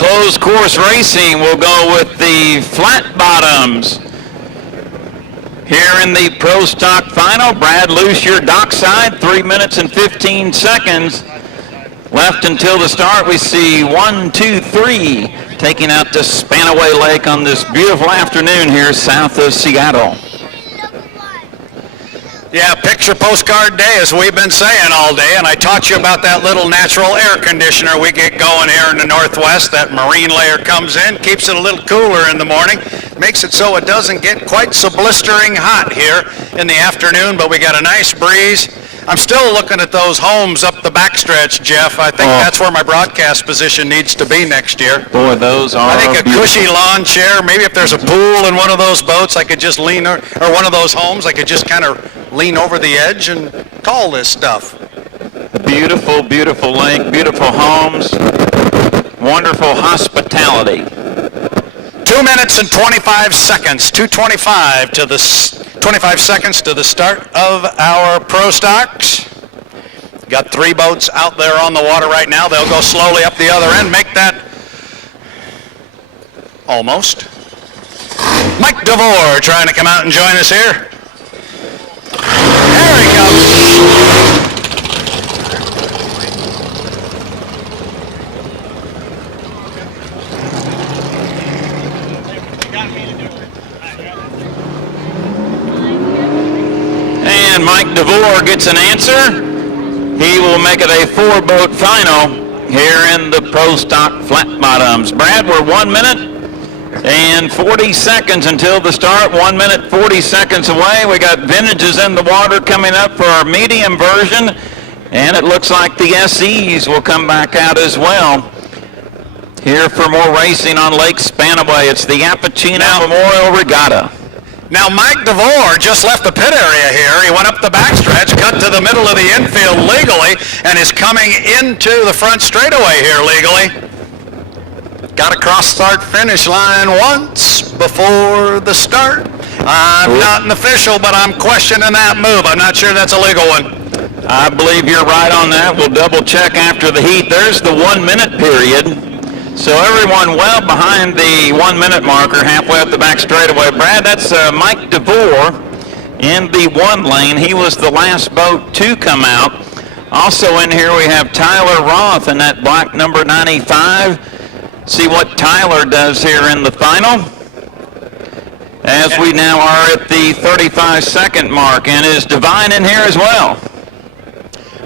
closed course racing, we'll go with the flat bottoms. Here in the Pro Stock Final, Brad, loose your dockside, 3 minutes and 15 seconds. Left until the start, we see 1, 2, 3 taking out to Spanaway Lake on this beautiful afternoon here south of Seattle. Yeah, picture postcard day, as we've been saying all day, and I taught you about that little natural air conditioner we get going here in the Northwest. That marine layer comes in, keeps it a little cooler in the morning, makes it so it doesn't get quite so blistering hot here in the afternoon, but we got a nice breeze. I'm still looking at those homes up the backstretch, Jeff. I think that's where my broadcast position needs to be next year. Boy, those are I think a beautiful. cushy lawn chair, maybe if there's a pool in one of those boats, I could just lean, or one of those homes, I could just kind of lean over the edge and call this stuff. A beautiful, beautiful lake, beautiful homes, wonderful hospitality. 2 minutes and 25 seconds, 2:25 to the 25 seconds to the start of our Pro Stocks. Got 3 boats out there on the water right now. They'll go slowly up the other end, make that almost. Mike DeVore trying to come out and join us here. There he comes. And Mike DeVore gets an answer. He will make it a 4-boat final here in the Pro Stock Flat Bottoms. Brad, we're 1 minute and 40 seconds until the start. 1 minute, 40 seconds away. We got vintages in the water coming up for our medium version, and it looks like the SEs will come back out as well. Here for more racing on Lake Spanaway, it's the Yapachino Memorial Regatta. Now, Mike DeVore just left the pit area here. He went up the backstretch, cut to the middle of the infield legally, and is coming into the front straightaway here legally. Got to cross start-finish line once before the start. I'm not an official, but I'm questioning that move. I'm not sure that's a legal one. I believe you're right on that. We'll double check after the heat. There's the 1 minute period. So everyone well behind the 1 minute marker, halfway up the back straightaway. Brad, that's Mike DeVore in the 1 lane. He was the last boat to come out. Also in here we have Tyler Roth in that black number 95. See what Tyler does here in the final. As we now are at the 35-second mark. And is Divine in here as well?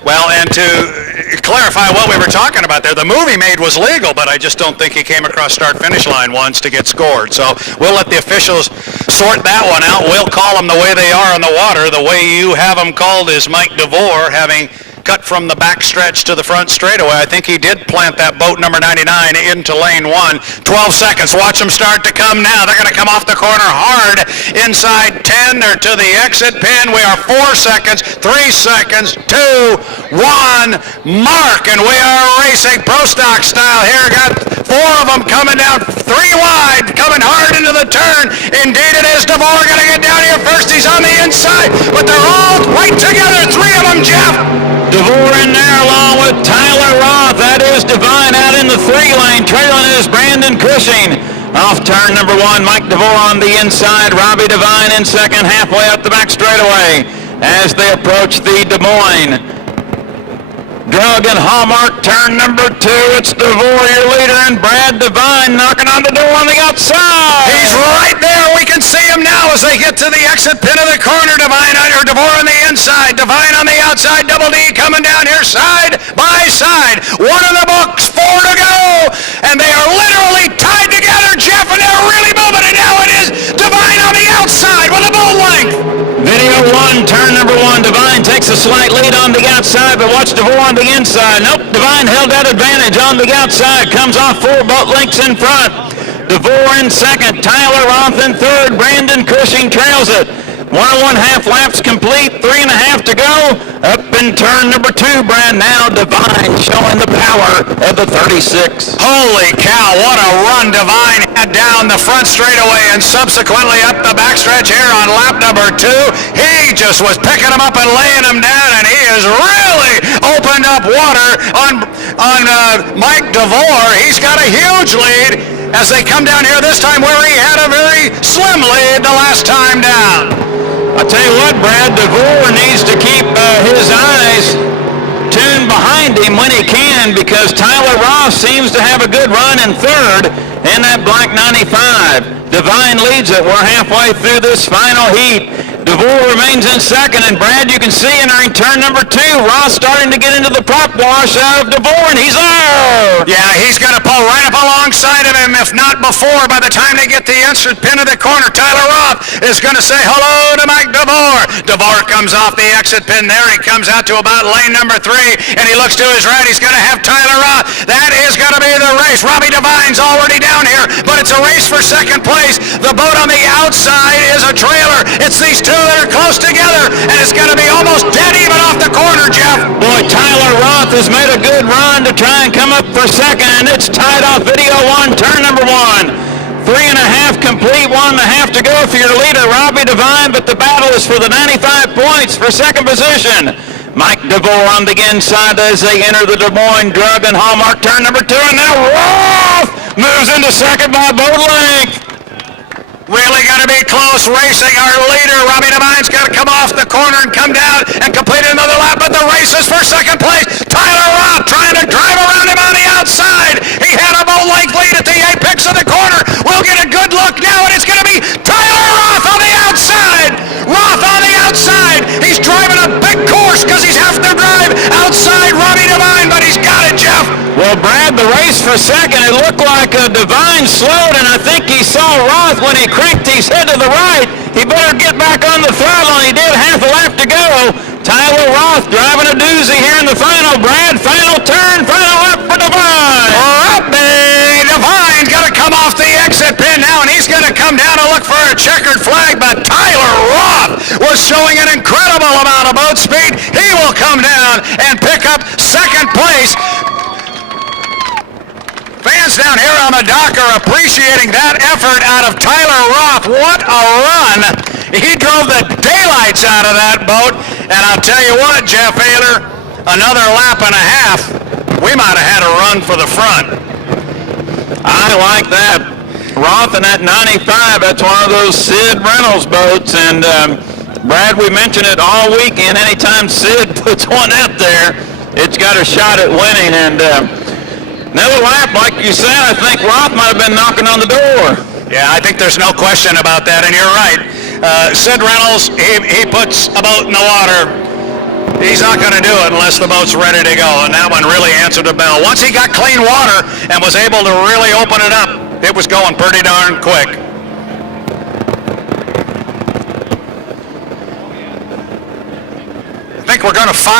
Well, and to clarify what we were talking about there, the move he made was legal, but I just don't think he came across start-finish line once to get scored. So we'll let the officials sort that one out. We'll call them the way they are on the water. The way you have them called is Mike DeVore having cut from the back stretch to the front straightaway. I think he did plant that boat number 99 into lane 1. 12 seconds. Watch them start to come now. They're going to come off the corner hard inside 10. They're to the exit pin. We are 4 seconds, 3 seconds, 2, 1, mark. And we are racing Pro Stock style here. Got 4 of them coming down 3 wide, coming hard into the turn. Indeed it is. DeVore going to get down here first. He's on the inside, but they're all right together. 3 of them, Jeff. DeVore in there along with Tyler Roth. That is Divine out in the 3 lane. Trailing is Brandon Cushing. Off turn number 1, Mike DeVore on the inside. Robbie Divine in second, halfway up the back straightaway. As they approach the Des Moines Drug and Hallmark turn number 2. It's DeVore, your leader, and Brad Divine knocking on the door on the outside. He's right there. We can see him now as they get to the exit pin of the corner. DeVore on the inside. Divine on the outside. Double D coming down here side by side. 1 in the books, 4 to go. And they are literally tied together, Jeff, and they're really moving. And now it is Divine on the outside with a boat length. Video 1, turn number 1. Divine takes a slight lead on the outside, but watch DeVore on the inside. Nope, Divine held that advantage on the outside. Comes off 4 boat lengths in front. DeVore in second. Tyler Roth in third. Brandon Cushing trails it. 1 1/2 laps complete. 3 1/2 to go. Up in turn number 2, Brad. Now Divine showing the power of the 36. Holy cow, what a run Divine had down the front straightaway and subsequently up the backstretch here on lap number 2. He just was picking them up and laying them down, and he has really opened up water on Mike DeVore. He's got a huge lead as they come down here this time where he had a very slim lead the last time down. I'll tell you what, Brad, DeVore needs to keep his eyes tuned behind him when he can, because Tyler Ross seems to have a good run in third in that black 95. Divine leads it. We're halfway through this final heat. DeVore remains in second, and Brad, you can see entering turn number 2, Ross starting to get into the prop wash out of DeVore, and he's there! Yeah, he's going to pull right up alongside of him, if not before. By the time they get the insert pin of the corner, Tyler Roth is going to say hello to Mike DeVore. DeVore comes off the exit pin there. He comes out to about lane number 3, and he looks to his right. He's going to have Tyler Roth. That is going to be the race. Robbie Devine's already down here, but it's a race for second place. The boat on the outside is a trailer. It's these two that are close together, and it's going to be almost dead even off the corner, Jeff. Boy, Tyler Roth has made a good run to try and come up for second, and it's tied off video 1, turn number 1. 3.5 complete, 1.5 to go for your leader, Robbie Devine, but the battle is for the 95 points for second position. Mike DeVore on the inside as they enter the Des Moines Drug and Hallmark turn number 2, and now Roth moves into second by boat length. Really going to be close racing. Our leader, Robbie Devine's got to come off the corner and come down and complete another lap, but the race is for second place. Tyler Roth trying to drive around him on the outside. He had a boat length lead at the apex of the corner. We'll get a good look now, and it's going to be Tyler Roth on the outside. Roth on the outside. He's driving a big course because he's have to drive outside Robbie Devine, but he's got it, Jeff. Well, Brad, the race for second, it looked like Devine slowed, and I think he saw Roth when he cranked his head to the right. He better get back on the throttle, and he did. Half a lap to go. Tyler Roth driving a doozy here in the final, Brad. Final turn, final lap for Devine. Robbie Devine's got to come off the exit pin now, and he's going to come down and look for a checkered flag, but Tyler Roth was showing an incredible amount of boat speed. He will come down and pick up second place. Fans down here on the dock are appreciating that effort out of Tyler Roth. What a run. He drove the daylights out of that boat. And I'll tell you what, Jeff Ayler, another lap and a half, we might have had a run for the front. I like that. Roth in that 95, that's one of those Sid Reynolds boats. And Brad, we mention it all weekend. Anytime Sid puts one out there, it's got a shot at winning. And another lap, like you said, I think Roth might have been knocking on the door. Yeah, I think there's no question about that, and you're right. Sid Reynolds, he puts a boat in the water. He's not going to do it unless the boat's ready to go, and that one really answered the bell. Once he got clean water and was able to really open it up, it was going pretty darn quick. I think we're going to find